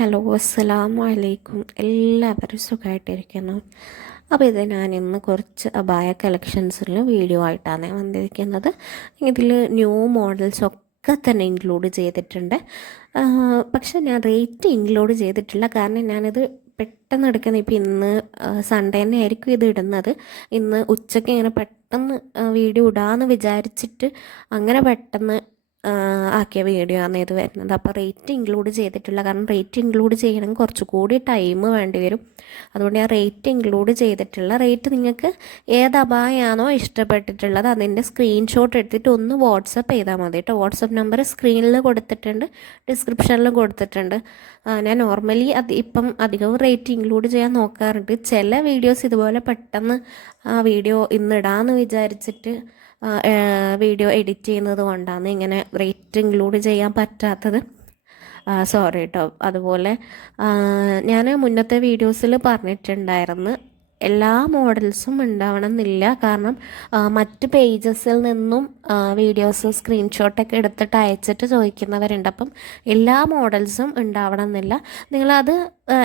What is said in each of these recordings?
Hello അസ്സലാമു അലൈക്കും. എല്ലാവരും സുഖമായിട്ടിരിക്കുന്നു. അപ്പോൾ ഇത് ഞാൻ ഇന്ന് കുറച്ച് അബായ കളക്ഷൻസിൽ വീഡിയോ ആയിട്ടാണ് വന്നിരിക്കുന്നത്. ഇതിൽ ന്യൂ മോഡൽസ് ഒക്കെ തന്നെ ഇൻക്ലൂഡ് ചെയ്തിട്ടുണ്ട്. പക്ഷെ ഞാൻ റേറ്റ് ഇൻക്ലൂഡ് ചെയ്തിട്ടില്ല, കാരണം ഞാനിത് പെട്ടെന്ന് എടുക്കുന്നത്. ഇപ്പോൾ ഇന്ന് സൺഡേ തന്നെ ആയിരിക്കും ഇത് ഇടുന്നത്. ഇന്ന് ഉച്ചയ്ക്ക് ഇങ്ങനെ പെട്ടെന്ന് വീഡിയോ ഇടാമെന്ന് വിചാരിച്ചിട്ട് അങ്ങനെ പെട്ടെന്ന് ആക്കിയ വീഡിയോ ആണ് ഇത് വരുന്നത്. അപ്പോൾ റേറ്റ് ഇൻക്ലൂഡ് ചെയ്തിട്ടില്ല, കാരണം റേറ്റ് ഇൻക്ലൂഡ് ചെയ്യണമെങ്കിൽ കുറച്ചുകൂടി ടൈം വേണ്ടി വരും. അതുകൊണ്ട് ഞാൻ റേറ്റ് ഇൻക്ലൂഡ് ചെയ്തിട്ടുള്ള റേറ്റ് നിങ്ങൾക്ക് ഏത് അബായാണോ ഇഷ്ടപ്പെട്ടിട്ടുള്ളത് അതിൻ്റെ സ്ക്രീൻഷോട്ട് എടുത്തിട്ട് ഒന്ന് വാട്സപ്പ് ചെയ്താൽ മതി കേട്ടോ. വാട്സപ്പ് നമ്പർ സ്ക്രീനിൽ കൊടുത്തിട്ടുണ്ട്, ഡിസ്ക്രിപ്ഷനിലും കൊടുത്തിട്ടുണ്ട്. ഞാൻ നോർമലി ഇപ്പം അധികവും റേറ്റ് ഇൻക്ലൂഡ് ചെയ്യാൻ നോക്കാറുണ്ട്. ചില വീഡിയോസ് ഇതുപോലെ പെട്ടെന്ന് വീഡിയോ ഇന്നിടാമെന്ന് വിചാരിച്ചിട്ട് വീഡിയോ എഡിറ്റ് ചെയ്യുന്നത് കൊണ്ടാണ് ഇങ്ങനെ റേറ്റ് ഇൻക്ലൂഡ് ചെയ്യാൻ പറ്റാത്തത്. സോറി കേട്ടോ. അതുപോലെ ഞാൻ മുന്നത്തെ വീഡിയോസിൽ പറഞ്ഞിട്ടുണ്ടായിരുന്നു, എല്ലാ മോഡൽസും ഉണ്ടാവണം എന്നില്ല. കാരണം മറ്റ് പേജസിൽ നിന്നും വീഡിയോസ് സ്ക്രീൻഷോട്ടൊക്കെ എടുത്തിട്ട് അയച്ചിട്ട് ചോദിക്കുന്നവരുണ്ട്. അപ്പം എല്ലാ മോഡൽസും ഉണ്ടാവണം എന്നില്ല. നിങ്ങളത്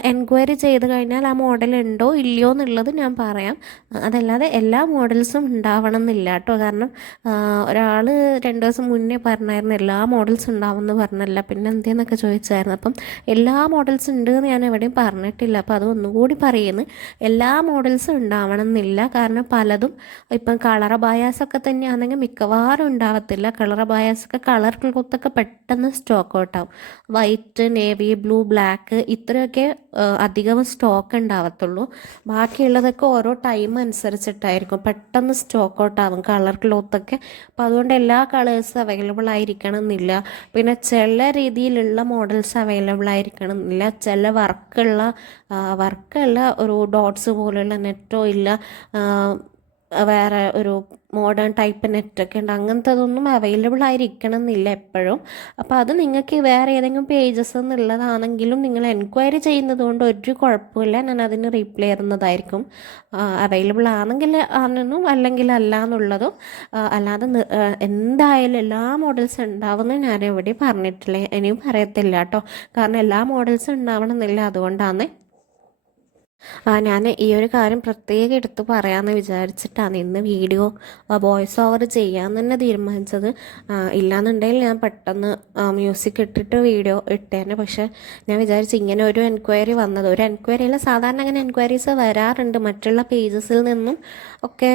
എൻക്വയറി ചെയ്ത് കഴിഞ്ഞാൽ ആ മോഡൽ ഉണ്ടോ ഇല്ലയോ എന്നുള്ളത് ഞാൻ പറയാം. അതല്ലാതെ എല്ലാ മോഡൽസും ഉണ്ടാവണം എന്നില്ല കേട്ടോ. കാരണം ഒരാൾ 2 ദിവസം മുന്നേ പറഞ്ഞായിരുന്നു എല്ലാ മോഡൽസും ഉണ്ടാവുമെന്ന് പറഞ്ഞല്ല, പിന്നെ എന്തേന്നൊക്കെ ചോദിച്ചായിരുന്നു. അപ്പം എല്ലാ മോഡൽസും ഉണ്ട് എന്ന് ഞാൻ എവിടെയും പറഞ്ഞിട്ടില്ല. അപ്പോൾ അത് ഒന്നുകൂടി പറയുന്നു, എല്ലാ മോഡൽസും ഉണ്ടാവണം എന്നില്ല. കാരണം പലതും ഇപ്പം കളർ ബയാസൊക്കെ തന്നെയാണെങ്കിൽ മിക്കവാറും ഉണ്ടാവത്തില്ല. കളർ ബയാസൊക്കെ കളർ ക്ലോത്തൊക്കെ പെട്ടെന്ന് സ്റ്റോക്ക് ഔട്ടാവും. വൈറ്റ്, നേവി ബ്ലൂ, ബ്ലാക്ക് ഇത്രയൊക്കെ അധികവും സ്റ്റോക്ക് ഉണ്ടാവത്തുള്ളൂ. ബാക്കിയുള്ളതൊക്കെ ഓരോ ടൈം അനുസരിച്ചിട്ടായിരിക്കും പെട്ടെന്ന് സ്റ്റോക്ക് ഔട്ടാവും കളർ ക്ലോത്തൊക്കെ. അപ്പോൾ അതുകൊണ്ട് എല്ലാ കളേഴ്സും അവൈലബിൾ ആയിരിക്കണം എന്നില്ല. പിന്നെ ചില രീതിയിലുള്ള മോഡൽസ് അവൈലബിൾ ആയിരിക്കണം എന്നില്ല. ചില വർക്കുള്ള ഒരു ഡോട്ട്സ് പോലുള്ള നെറ്റോ ഇല്ല, വേറെ ഒരു മോഡേൺ ടൈപ്പ് നെറ്റൊക്കെ ഉണ്ട്, അങ്ങനത്തതൊന്നും അവൈലബിൾ ആയിരിക്കണം എന്നില്ല എപ്പോഴും. അപ്പോൾ അത് നിങ്ങൾക്ക് വേറെ ഏതെങ്കിലും പേജസ് എന്നുള്ളതാണെങ്കിലും നിങ്ങൾ എൻക്വയറി ചെയ്യുന്നത് കൊണ്ട് ഒരു കുഴപ്പമില്ല, ഞാൻ അതിന് റീപ്ലൈ ചെയ്യുന്നതായിരിക്കും. അവൈലബിൾ ആണെങ്കിൽ ആണെന്നും അല്ലെങ്കിൽ അല്ല എന്നുള്ളതും. അല്ലാതെ എന്തായാലും എല്ലാ മോഡൽസും ഉണ്ടാവുമെന്ന് ഞാൻ എവിടെ പറഞ്ഞിട്ടില്ല, ഇനിയും പറയത്തില്ല കേട്ടോ. കാരണം എല്ലാ മോഡൽസും ഉണ്ടാവണം എന്നില്ല, അതുകൊണ്ടാണ് ഞാൻ ഈ ഒരു കാര്യം പ്രത്യേകം എടുത്ത് പറയാമെന്ന് വിചാരിച്ചിട്ടാണ് ഇന്ന് വീഡിയോ വോയിസ് ഓവർ ചെയ്യാൻ തന്നെ തീരുമാനിച്ചത്. ഇല്ലാന്നുണ്ടെങ്കിൽ ഞാൻ പെട്ടെന്ന് മ്യൂസിക് ഇട്ടിട്ട് വീഡിയോ ഇട്ടേനെ. പക്ഷേ ഞാൻ വിചാരിച്ചു ഇങ്ങനെ ഒരു എൻക്വയറി വന്നത്, ഒരു എൻക്വയറിയിൽ സാധാരണ അങ്ങനെ എൻക്വയറീസ് വരാറുണ്ട് മറ്റുള്ള പേജസിൽ നിന്നും ഒക്കെ.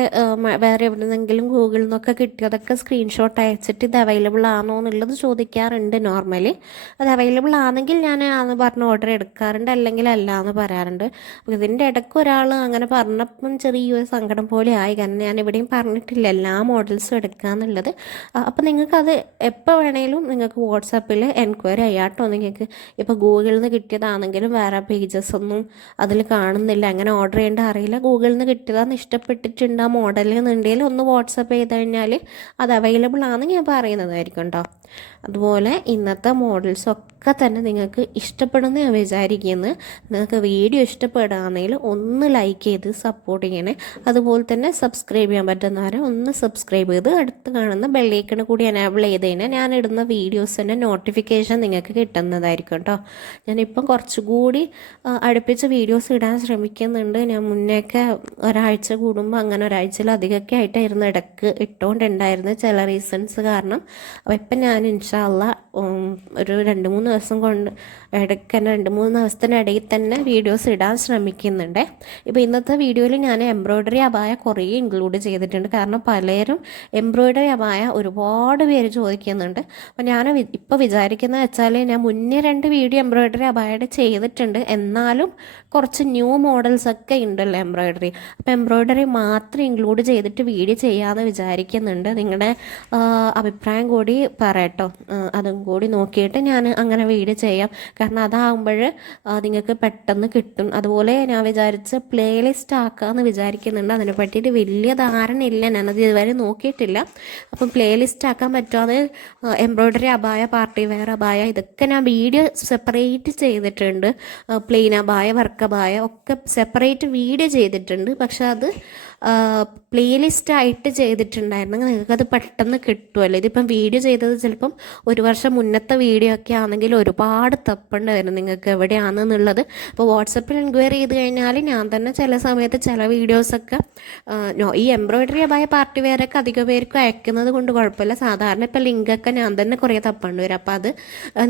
വേറെ എവിടെ നിന്നെങ്കിലും ഗൂഗിളിൽ നിന്നൊക്കെ കിട്ടിയതൊക്കെ സ്ക്രീൻഷോട്ട് അയച്ചിട്ട് ഇത് അവൈലബിൾ ആണോ എന്നുള്ളത് ചോദിക്കാറുണ്ട് നോർമലി. അത് അവൈലബിൾ ആണെങ്കിൽ ഞാൻ ആന്ന് പറഞ്ഞ് ഓർഡർ എടുക്കാറുണ്ട്, അല്ലെങ്കിൽ അല്ല എന്ന് പറയാറുണ്ട്. ഇതിൻ്റെ ഇടയ്ക്ക് ഒരാൾ അങ്ങനെ പറഞ്ഞപ്പം ചെറിയൊരു സങ്കടം പോലെ ആയി, കാരണം ഞാൻ എവിടെയും പറഞ്ഞിട്ടില്ല എല്ലാ മോഡൽസും എടുക്കാന്നുള്ളത്. അപ്പോൾ നിങ്ങൾക്കത് എപ്പോൾ വേണേലും നിങ്ങൾക്ക് വാട്സാപ്പിൽ എൻക്വയറി ചെയ്യാട്ടോ. നിങ്ങൾക്ക് ഇപ്പോൾ ഗൂഗിളിൽ നിന്ന് കിട്ടിയതാണെങ്കിലും വേറെ പേജസ് ഒന്നും അതിൽ കാണുന്നില്ല, അങ്ങനെ ഓർഡർ ചെയ്യേണ്ട അറിയില്ല, ഗൂഗിളിൽ നിന്ന് കിട്ടിയതാന്ന് ഇഷ്ടപ്പെട്ടിട്ടുണ്ട് ആ മോഡൽ എന്നുണ്ടെങ്കിൽ ഒന്ന് വാട്സാപ്പ് ചെയ്ത് കഴിഞ്ഞാൽ അത് അവൈലബിൾ ആണെന്ന് ഞാൻ പറയുന്നതായിരിക്കും കേട്ടോ. അതുപോലെ ഇന്നത്തെ മോഡൽസൊക്കെ തന്നെ നിങ്ങൾക്ക് ഇഷ്ടപ്പെടുമെന്ന് ഞാൻ വിചാരിക്കുന്നു. നിങ്ങൾക്ക് വീഡിയോ ഇഷ്ടപ്പെടുകയാണെങ്കിൽ ഒന്ന് ലൈക്ക് ചെയ്ത് സപ്പോർട്ട് ചെയ്യണേ. അതുപോലെ തന്നെ സബ്സ്ക്രൈബ് ചെയ്യാൻ പറ്റുന്നവരെ ഒന്ന് സബ്സ്ക്രൈബ് ചെയ്ത് അടുത്ത് കാണുന്ന ബെല്ലൈക്കൺ കൂടി എനേബിൾ ചെയ്ത് കഴിഞ്ഞാൽ ഞാനിടുന്ന വീഡിയോസിൻ്റെ നോട്ടിഫിക്കേഷൻ നിങ്ങൾക്ക് കിട്ടുന്നതായിരിക്കും കേട്ടോ. ഞാനിപ്പം കുറച്ചുകൂടി അടുപ്പിച്ച് വീഡിയോസ് ഇടാൻ ശ്രമിക്കുന്നുണ്ട്. ഞാൻ മുന്നേയൊക്കെ ഒരാഴ്ച കൂടുമ്പോൾ അങ്ങനെ ഒരാഴ്ചയിലധികമൊക്കെ ആയിട്ടായിരുന്നു ഇടയ്ക്ക് ഇട്ടുകൊണ്ടുണ്ടായിരുന്നത് ചില റീസൺസ് കാരണം. അപ്പോൾ ഇപ്പം ഞാൻ ഇൻഷാ അല്ലാ ഒരു 2-3 ദിവസം കൊണ്ട് ഇടയ്ക്ക് തന്നെ 2-3 ദിവസത്തിനിടയിൽ തന്നെ വീഡിയോസ് ഇടാൻ ശ്രമിക്കുന്നുണ്ട്. ഇപ്പോൾ ഇന്നത്തെ വീഡിയോയിൽ ഞാൻ എംബ്രോയ്ഡറി അബായ കുറേ ഇൻക്ലൂഡ് ചെയ്തിട്ടുണ്ട്, കാരണം പലരും എംബ്രോയ്ഡറി അബായ ഒരുപാട് പേര് ചോദിക്കുന്നുണ്ട്. അപ്പോൾ ഞാൻ ഇപ്പോൾ വിചാരിക്കുന്നത് വെച്ചാൽ ഞാൻ മുന്നേ 2 വീഡിയോ എംബ്രോയ്ഡറി അബായയുടെ ചെയ്തിട്ടുണ്ട്, എന്നാലും കുറച്ച് ന്യൂ മോഡൽസൊക്കെ ഉണ്ടല്ലോ എംബ്രോയ്ഡറി. അപ്പോൾ എംബ്രോയ്ഡറി മാത്രം ഇൻക്ലൂഡ് ചെയ്തിട്ട് വീഡിയോ ചെയ്യാമെന്ന് വിചാരിക്കുന്നുണ്ട്. നിങ്ങളുടെ അഭിപ്രായം കൂടി പറയട്ടോ, അതും കൂടി നോക്കിയിട്ട് ഞാൻ അങ്ങനെ വീഡിയോ ചെയ്യാം. കാരണം അതാകുമ്പോൾ നിങ്ങൾക്ക് പെട്ടെന്ന് കിട്ടും. അതുപോലെ ഞാൻ വിചാരിച്ച് പ്ലേലിസ്റ്റ് ആക്കാമെന്ന് വിചാരിക്കുന്നുണ്ട്. അതിനെ പറ്റിയിട്ട് വലിയ ധാരണയില്ല, ഞാനത് ഇതുവരെ നോക്കിയിട്ടില്ല. അപ്പം പ്ലേലിസ്റ്റ് ആക്കാൻ പറ്റുമോ, എംബ്രോയ്ഡറി അബായ, പാർട്ടി വെയർ അബായ, ഇതൊക്കെ ഞാൻ വീഡിയോ സെപ്പറേറ്റ് ചെയ്തിട്ടുണ്ട്. പ്ലെയിൻ അബായ, വർക്ക് അബായ ഒക്കെ സെപ്പറേറ്റ് വീഡിയോ ചെയ്തിട്ടുണ്ട്. പക്ഷെ അത് പ്ലേലിസ്റ്റ് ആയിട്ട് ചെയ്തിട്ടുണ്ടായിരുന്നെങ്കിൽ നിങ്ങൾക്കത് പെട്ടെന്ന് കിട്ടുമല്ലോ. ഇതിപ്പം വീഡിയോ ചെയ്തത് ചിലപ്പം ഒരു വർഷം മുന്നത്തെ വീഡിയോ ഒക്കെ ആണെങ്കിൽ ഒരുപാട് തപ്പേണ്ടി വരും നിങ്ങൾക്ക് എവിടെയാണെന്നുള്ളത്. അപ്പോൾ വാട്സപ്പിൽ എൻക്വയറി ചെയ്ത് കഴിഞ്ഞാൽ ഞാൻ തന്നെ ചില സമയത്ത് ചില വീഡിയോസൊക്കെ ഈ എംബ്രോയ്ഡറി അബായ പാർട്ടി വെയറൊക്കെ അധികം പേർക്കും അയക്കുന്നത് കൊണ്ട് കുഴപ്പമില്ല. സാധാരണ ഇപ്പോൾ ലിങ്കൊക്കെ ഞാൻ തന്നെ കുറേ തപ്പേണ്ടി വരും. അപ്പോൾ അത്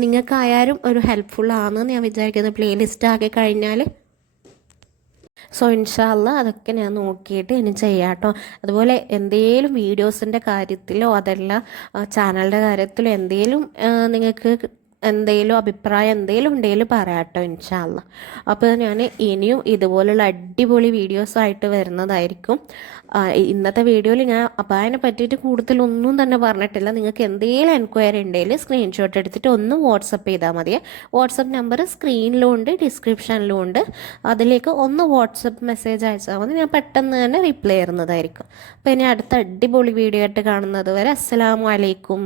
നിങ്ങൾക്കായാലും ഒരു ഹെൽപ്ഫുൾ ആണെന്ന് ഞാൻ വിചാരിക്കുന്നത് പ്ലേലിസ്റ്റ് ആക്കി കഴിഞ്ഞാൽ. സോ ഇൻഷാ അള്ളാ അതൊക്കെ ഞാൻ നോക്കിയിട്ട് ഇനി ചെയ്യാം കേട്ടോ. അതുപോലെ എന്തെങ്കിലും വീഡിയോസിൻ്റെ കാര്യത്തിലോ അതല്ല ചാനലിൻ്റെ കാര്യത്തിലോ എന്തെങ്കിലും നിങ്ങൾക്ക് എന്തെങ്കിലും അഭിപ്രായം എന്തെങ്കിലും ഉണ്ടെങ്കിൽ പറയാം കേട്ടോ ഇൻഷാ അള്ളാ. അപ്പോൾ ഞാൻ ഇനിയും ഇതുപോലുള്ള അടിപൊളി വീഡിയോസായിട്ട് വരുന്നതായിരിക്കും. ഇന്നത്തെ വീഡിയോയിൽ ഞാൻ അബായനെ പറ്റിയിട്ട് കൂടുതലൊന്നും തന്നെ പറഞ്ഞിട്ടില്ല. നിങ്ങൾക്ക് എന്തെങ്കിലും എൻക്വയറി ഉണ്ടെങ്കിൽ സ്ക്രീൻഷോട്ട് എടുത്തിട്ട് ഒന്ന് വാട്സപ്പ് ചെയ്താൽ മതിയേ. വാട്സപ്പ് നമ്പർ സ്ക്രീനിലും ഉണ്ട് ഡിസ്ക്രിപ്ഷനിലും ഉണ്ട്. അതിലേക്ക് ഒന്ന് വാട്സപ്പ് മെസ്സേജ് അയച്ചാൽ മതി, ഞാൻ പെട്ടെന്ന് തന്നെ റിപ്ലൈ ചെയ്യുന്നതായിരിക്കും. അപ്പോൾ ഇനി അടുത്ത അടിപൊളി വീഡിയോ ആയിട്ട് കാണുന്നത് വരെ അസ്സലാമു അലൈക്കും.